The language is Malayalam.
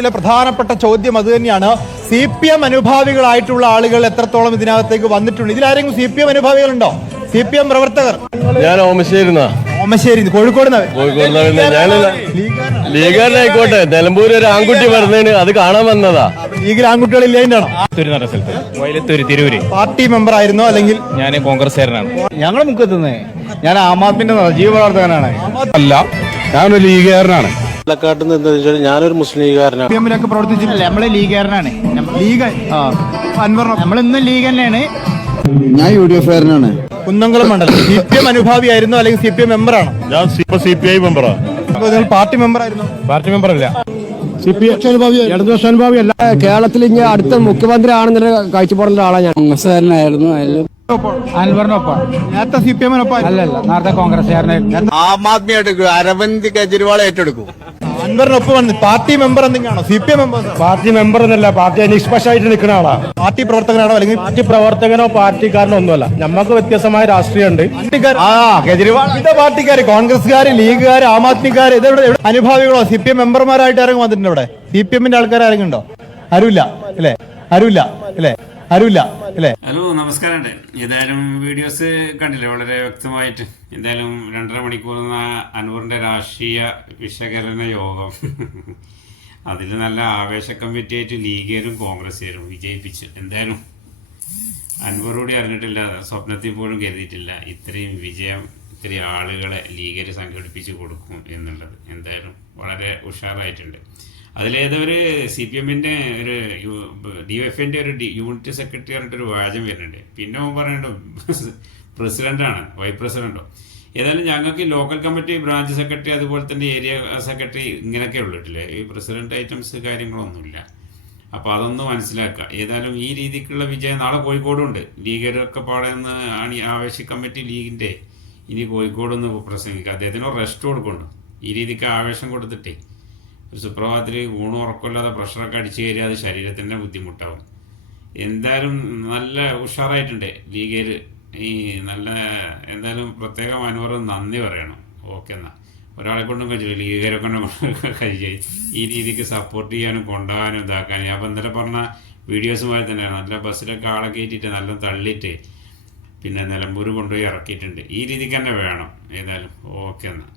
ഘട്ടത്തിലെ പ്രധാനപ്പെട്ട ചോദ്യം അത് തന്നെയാണ്. CPM അനുഭാവികളായിട്ടുള്ള ആളുകൾ എത്രത്തോളം ഇതിനകത്തേക്ക് വന്നിട്ടുണ്ട്? ഇതിലാരെങ്കിലും CPM അനുഭാവികളുണ്ടോ? CPM പ്രവർത്തകർ? ഞാൻ ഓമശ്ശേരി, കോഴിക്കോട്. ലീഗാരനായിക്കോട്ടെ, നിലമ്പൂർ ഒരു ആൺകുട്ടി പറഞ്ഞതിന് അത് കാണാൻ വന്നതാ. ലീഗിൽ ആൺകുട്ടികളില്ലാണ്ടാണോ? തിരൂര് പാർട്ടി മെമ്പർ ആയിരുന്നോ അല്ലെങ്കിൽ? ഞാൻ കോൺഗ്രസ്സുകാരനാണ്. ഞങ്ങൾ മുക്കത്തുനിന്ന്. ഞാൻ ആം ആദ്മിന്റെ ജീവപ്രവർത്തകനാണ്. അല്ല, ഞാനൊരു ലീഗുകാരനാണ്. ഞാനൊരു മുസ്ലിം ലീഗുകാരനാണ്. CPM പ്രവർത്തിച്ചിട്ടില്ല. നമ്മളെ ലീഗുകാരനാണ്. ലീഗ് നമ്മളിന്നും ലീഗ് തന്നെയാണ്. ഞാൻ UDF കാരനാണ്. കുന്നംകുളം മണ്ഡലം. CPM അനുഭാവിയായിരുന്നോ അല്ലെങ്കിൽ CPM മെമ്പറാണോ? ഞാൻ CPI മെമ്പറാണ്. പാർട്ടി മെമ്പർ ആയിരുന്നു? പാർട്ടി മെമ്പർ അല്ല, ഇടതുപക്ഷ അനുഭാവിയല്ല. കേരളത്തിൽ ഇനി അടുത്ത മുഖ്യമന്ത്രി ആണെന്നുള്ള കാഴ്ചപ്പാടുള്ള ആളാണ് ഞാൻ. കോൺഗ്രസ്സുകാരനായിരുന്നു. അൻവറിനൊപ്പം. നേരത്തെ CPM-നൊപ്പം അല്ലല്ല, നേരത്തെ കോൺഗ്രസ്സുകാരനായിരുന്നു. ആം ആദ്മി എടുക്കും, അരവിന്ദ് കെജ്രിവാൾ ഏറ്റെടുക്കും. അൻവറിനൊപ്പം വന്ന് പാർട്ടി മെമ്പർ എന്തെങ്കിലാണോ? CPM member? പാർട്ടി മെമ്പർ എന്നല്ല, പാർട്ടി നിഷ്പക്ഷമായിട്ട് നിൽക്കുന്ന ആളാ. പാർട്ടി പ്രവർത്തകനാണോ അല്ലെങ്കിൽ പാർട്ടി പ്രവർത്തകനോ പാർട്ടിക്കാരനോ ഒന്നുമല്ല. നമുക്ക് വ്യത്യസ്തമായ രാഷ്ട്രീയമുണ്ട്. കേജ്രിവാൾ വിവിധ പാർട്ടിക്കാര്, കോൺഗ്രസ്സുകാര്, ലീഗുകാര്, ആം ആദ്മിക്കാര്, ഇതെവിടെ അനുഭാവികളോ CPM മെമ്പർമാരായിട്ട് ആരെങ്കിലും വന്നിട്ടുണ്ട് ഇവിടെ? CPM-ന്റെ ആൾക്കാർ ആരെങ്കിലും ഉണ്ടോ? ആരുമില്ല അല്ലേ? ഹലോ, നമസ്കാരം. ഏതായാലും വീഡിയോസ് കണ്ടില്ലേ, വളരെ വ്യക്തമായിട്ട്. എന്തായാലും 2.5 മണിക്കൂർ അൻവറിന്റെ രാഷ്ട്രീയ വിശകലന യോഗം. അതിൽ നല്ല ആവേശ കമ്മിറ്റിയായിട്ട് ലീഗുകാരും കോൺഗ്രസ്സുകാരും വിജയിപ്പിച്ചു. എന്തായാലും അൻവറോട് അറിഞ്ഞിട്ടില്ല, സ്വപ്നത്തിൽ പോലും കരുതിയിട്ടില്ല ഇത്രയും വിജയം, ഇത്രയും ആളുകളെ ലീഗര് സംഘടിപ്പിച്ചു കൊടുക്കും എന്നുള്ളത്. എന്തായാലും വളരെ ഉഷാറായിട്ടുണ്ട്. അതിലേതൊരു CPM-ന്റെ ഒരു DYF-ന്റെ ഒരു യൂണിറ്റ് സെക്രട്ടറി പറഞ്ഞിട്ടൊരു വാചകം വരുന്നുണ്ട്. പിന്നെ പറയുന്നുണ്ട് പ്രസിഡന്റാണ്, വൈസ് പ്രസിഡന്റോ. ഏതായാലും ഞങ്ങൾക്ക് ലോക്കൽ കമ്മിറ്റി, ബ്രാഞ്ച് സെക്രട്ടറി, അതുപോലെ തന്നെ ഏരിയ സെക്രട്ടറി ഇങ്ങനെയൊക്കെ ഉള്ളിട്ടില്ലേ. ഈ പ്രസിഡന്റ് ഐറ്റംസ് കാര്യങ്ങളൊന്നുമില്ല. അപ്പോൾ അതൊന്ന് മനസ്സിലാക്കുക. ഏതായാലും ഈ രീതിക്കുള്ള വിജയം നാളെ കോഴിക്കോടുണ്ട്. ലീഗരൊക്കെ പാടുന്ന ആവേശ കമ്മിറ്റി ലീഗിൻ്റെ ഇനി കോഴിക്കോടൊന്ന് പ്രസംഗിക്കുക. അദ്ദേഹത്തിന് റെസ്റ്റ് കൊടുക്കുന്നുണ്ട്. ഈ രീതിക്ക് ആവേശം കൊടുത്തിട്ടേ ഒരു സുപ്രഭാതത്തിൽ ഊണും ഉറക്കമില്ലാതെ പ്രഷറൊക്കെ അടിച്ചു കയറി അത് ശരീരത്തിൻ്റെ ബുദ്ധിമുട്ടാവും. എന്തായാലും നല്ല ഉഷാറായിട്ടുണ്ട് ലീഗേര്. എന്തായാലും പ്രത്യേകം അൻവർ നന്ദി പറയണം. ഓക്കെ, എന്നാൽ ഒരാളെ കൊണ്ടും കഴിച്ചില്ല, ലീഗരെ കൊണ്ടും കഴിച്ചു ഈ രീതിക്ക് സപ്പോർട്ട് ചെയ്യാനും കൊണ്ടുപോകാനും ഇതാക്കാനും. അപ്പം ഇന്നലെ പറഞ്ഞ വീഡിയോസുമായി തന്നെയാണ്. നല്ല ബസ്സിലൊക്കെ ആളെ കയറ്റിയിട്ട് നല്ല തള്ളിയിട്ട് പിന്നെ നിലമ്പൂർ കൊണ്ടുപോയി ഇറക്കിയിട്ടുണ്ട്. ഈ രീതിക്ക് തന്നെ വേണം. ഏതായാലും ഓക്കെ എന്നാൽ.